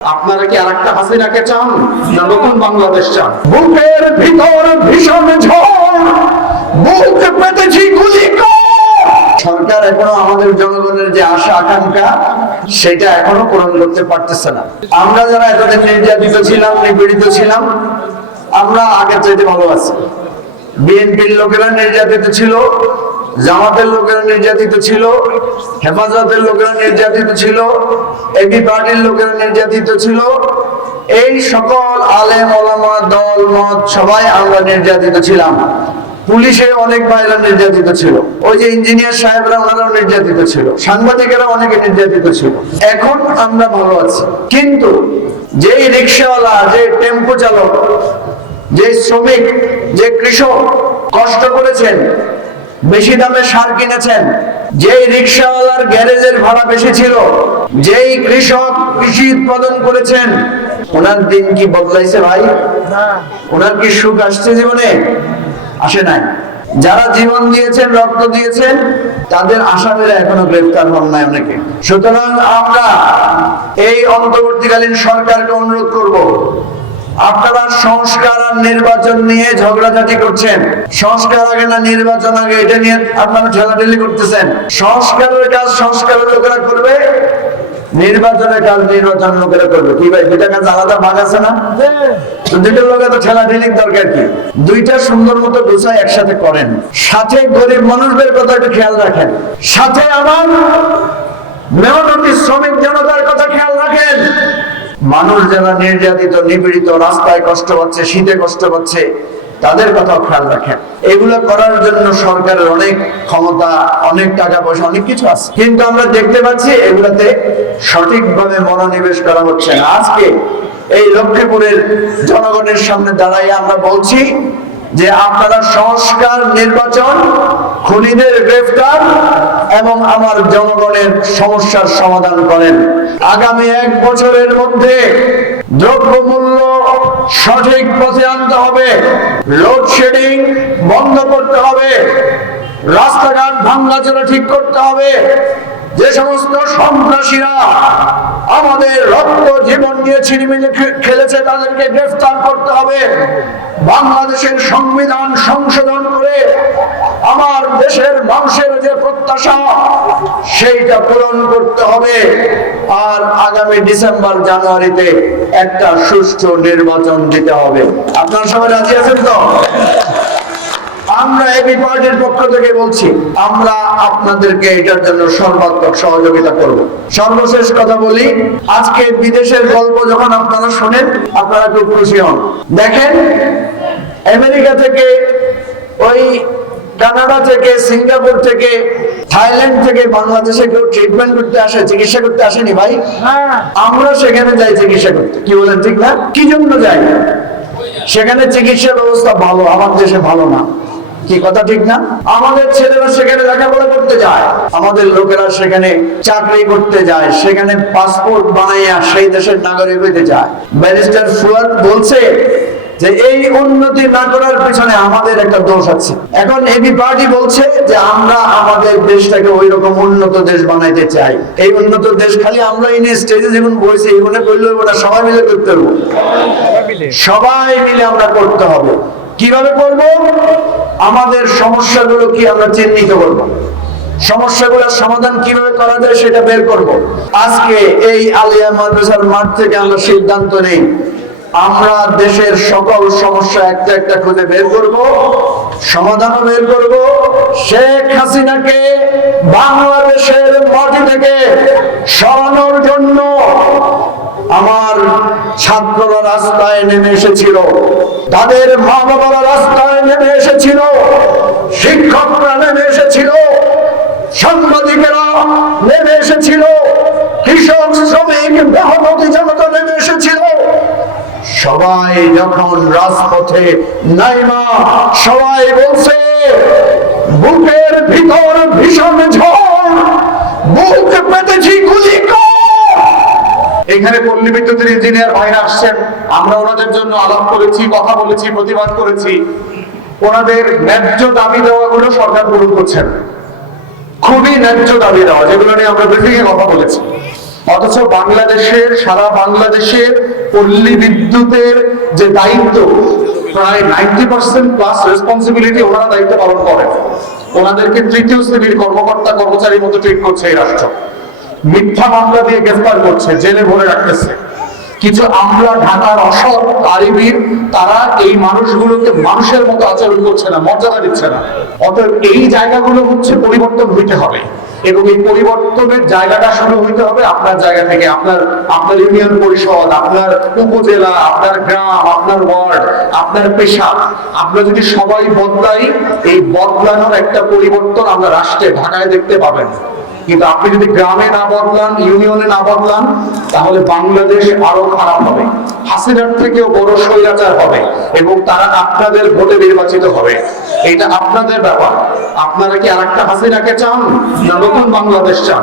আপনারা কি আরেকটা হাসিনাকে চান না নতুন বাংলাদেশ চান? বুকের ভিতর ভীষণ ঝড়, বুক পেতেছি গুলি কর। সরকার এখনো আমাদের জনগণের যে আশা আকাঙ্ক্ষা সেটা এখনো পূরণ করতে পারতেছে না। আমরা যারা এতদিন নির্যাতিত ছিলাম, নিপীড়িত ছিলাম, আমরা আগের চাইতে ভালো আছি। বিএনপির লোকেরা নির্যাতিত ছিল, জামাতের লোকেরা নির্যাতিত ছিল, হেফাজতের লোকেরা নির্যাতিত ছিল, এবি পার্টির লোকেরা নির্যাতিত ছিল। এই সকল আলেম ওলামা দল মত সবাই আমরা নির্যাতিত ছিলাম। পুলিশে অনেক ভাইরা নির্যাতিত ছিল, ওই যে ইঞ্জিনিয়ার সাহেবরা ওনারাও নির্যাতিত ছিল, সাংবাদিকেরা অনেকে নির্যাতিত ছিল। এখন আমরা ভালো আছি, কিন্তু যেই রিক্সাওয়ালা, যে টেম্পো চালক, যে শ্রমিক, যে কৃষক কষ্ট করেছেন, বেশি দামে সার কিনেছেন, যেই রিক্সাওয়ালার গ্যারেজের ভাড়া বেশি ছিল, যেই কৃষক কৃষি উৎপাদন করেছেন, ওনার দিন কি বদলাইছে ভাই? ওনার কি সুখ আসছে জীবনে? আসে নাই। যারা জীবন দিয়েছেন, রক্ত দিয়েছেন, তাদের আসামিরা এখনো গ্রেফতার হন নাই অনেকে। সুতরাং আমরা এই অন্তর্বর্তীকালীন সরকারকে অনুরোধ করব, আপনারা সংস্কার আর নির্বাচন নিয়ে ঝগড়াঝাটি করছেন। সংস্কার আগে না নির্বাচন আগে, এটা নিয়ে আপনারা ঠেলাঠেলি করতেছেন। সংস্কারের কাজ সংস্কারের লোকেরা করবে, নির্বাচনের কাজ নির্বাচন লোকেরা করবে। কি ভাই, দুইটা কাজ আলাদা ভাগ আছে না? দুইটা লোকে তো ঠেলাঠেলির দরকার কি? দুইটা সুন্দর মতো গুছাই একসাথে করেন। সাথে গরিব মানুষদের কথা একটু খেয়াল রাখেন, সাথে আমার মেহনতি শ্রমিক জনতার কথা খেয়াল রাখেন। মানুষ যারা নির্যাতিত, নিপীড়িত, রাস্তায় কষ্ট পাচ্ছে, শীতে কষ্ট পাচ্ছে, তাদের কথাও খেয়াল রাখেন। এগুলো করার জন্য সরকারের অনেক ক্ষমতা, অনেক টাকা পয়সা, অনেক কিছু আছে, কিন্তু আমরা দেখতে পাচ্ছি এগুলাতে সঠিকভাবে মনোনিবেশ করা হচ্ছে না। আজকে এই লক্ষ্মীপুরের জনগণের সামনে দাঁড়াই আমরা বলছি যে আপনারা সংস্কার, নির্বাচন, খুনিদের গ্রেফতার এবং আমার জনগণের সমস্যার সমাধান করেন। আগামী 1 বছরের মধ্যে দ্রব্যমূল্য সঠিক পথে আনতে হবে, লোডশেডিং বন্ধ করতে হবে, রাস্তাঘাট ভাঙাচোরা ঠিক করতে হবে। যে সমস্ত সন্ত্রাসীরা আমাদের রক্ত জীবন নিয়ে ছিনিমিনি খেলেছে, তাদেরকে গ্রেফতার করতে হবে। বাংলাদেশের সংবিধান সংশোধন করে আমার দেশের মানুষের যে প্রত্যাশা, সেইটা পূরণ করতে হবে। আর আগামী ডিসেম্বর জানুয়ারিতে একটা সুষ্ঠু নির্বাচন দিতে হবে। আপনারা সবাই রাজি আছেন তো? আমরা এবি পার্টির পক্ষ থেকে বলছি, আমরা আপনাদেরকে এটার জন্য সর্বাত্মক সহযোগিতা করব। সর্বশেষ কথা বলি, আজকে বিদেশের গল্প যখন আপনারা শোনেন, আপনারা খুব খুশি হন। দেখেন, আমেরিকা থেকে, ওই কানাডা থেকে, সিঙ্গাপুর থেকে, থাইল্যান্ড থেকে বাংলাদেশে কেউ ট্রিটমেন্ট করতে আসে, চিকিৎসা করতে আসেনি ভাই? আমরা সেখানে যাই চিকিৎসা করতে। কি বলেন, ঠিক না? কি জন্য যাই? সেখানে চিকিৎসা ব্যবস্থা ভালো, আমার দেশে ভালো না। কি কথা ঠিক না? আমাদের ছেলেরা সেখানে লেখাপড়া করতে যায়, আমাদের লোকেরা সেখানে চাকরি করতে যায়, সেখানে পাসপোর্ট বানাইয়া সেই দেশের নাগরিক হইতে যায়। ব্যারিস্টার ফুয়াদ বলছে যে এই উন্নতি না করার পিছনে আমাদের একটা দোষ আছে। এখন এবি পার্টি বলছে যে আমরা আমাদের দেশটাকে ওই রকম উন্নত দেশ বানাইতে চাই। এই উন্নত দেশ খালি আমরা ইনি স্টেজে যেমন বলছি এগুলো করলে ওটা সবাই মিলে করতে হবে, সবাই মিলে আমরা করতে হবে। কিভাবে করব? আমাদের সমস্যাগুলো কি আমরা চিহ্নিত করব, সমস্যাগুলোর সমাধান কিভাবে করা যায় সেটা বের করব। আজকে এই আলিয়া মাদ্রাসার মাঠ থেকে আমরা সিদ্ধান্ত নেই, আমরা দেশের সকল সমস্যা একটা একটা খুঁজে বের করব, সমাধানও বের করব। শেখ হাসিনাকে বাংলাদেশের মাটি থেকে সরানোর জন্য আমার ছাত্ররা রাস্তায় নেমে এসেছিল, তাদের মা বাবারা রাস্তায় নেমে এসেছিল, শিক্ষকরা নেমে এসেছিল, সাংবাদিকেরা নেমে এসেছিল, কৃষক, শ্রমিক, মেহনতি জনতা নেমে এসেছিল। সবাই যখন রাজপথে নাইমা সবাই বলছে বুকের ভিতর ভীষণ ঝড়, বুক পেতেছি গুলি কর। এখানে পল্লী বিদ্যুতের ইঞ্জিনিয়ার ভাইরা আসছেন, আমরা ওনাদের জন্য আলাপ করেছি, কথা বলেছি, প্রতিবাদ করেছি। ওনাদের ন্যায্য দাবি দেওয়াগুলো সরকার পূরণ করছেন, খুবই ন্যায্য দাবি দেওয়া, যেগুলো নিয়ে আমরা ব্রিফিং এ কথা বলেছি। অথচ বাংলাদেশের, সারা বাংলাদেশের পল্লী বিদ্যুতের যে দায়িত্ব, প্রায় 90% প্লাস রেসপন্সিবিলিটি ওনারা দায়িত্ব পালন করেন। ওনাদেরকে তৃতীয় শ্রেণীর কর্মকর্তা কর্মচারীর মতো ট্রিট করছে এই রাষ্ট্র। মিথ্যা মামলা দিয়ে গ্রেফতার করছে, জেলে ভরে রাখতেছে। কিছু আমরা ঢাকার অসৎ আরিবির, তারা এই মানুষগুলোকে মানুষের মতো আচরণ করছে না, মর্যাদা দিচ্ছে না। অতএব এই জায়গাগুলো হচ্ছে পরিবর্তন হইতে হবে, এবং এই পরিবর্তনের জায়গাটা শুরু হইতে হবে আপনার জায়গা থেকে। আপনার ইউনিয়ন পরিষদ, আপনার উপজেলা, আপনার গ্রাম, আপনার ওয়ার্ড, আপনার পেশা। আমরা যদি সবাই বদলাই, এই বদলানোর একটা পরিবর্তন আমরা রাষ্ট্রে, ঢাকায় দেখতে পাবেন। কিন্তু আপনি যদি গ্রামে না বদলান, ইউনিয়নে না বদলান, তাহলে বাংলাদেশ আরো খারাপ হবে, হাসিনার থেকেও বড় স্বৈরাচার হবে, এবং তারা আপনাদের ভোটে নির্বাচিত হবে। এটা আপনাদের ব্যাপার। আপনারা কি আরেকটা হাসিনাকে চান, না নতুন বাংলাদেশ চান?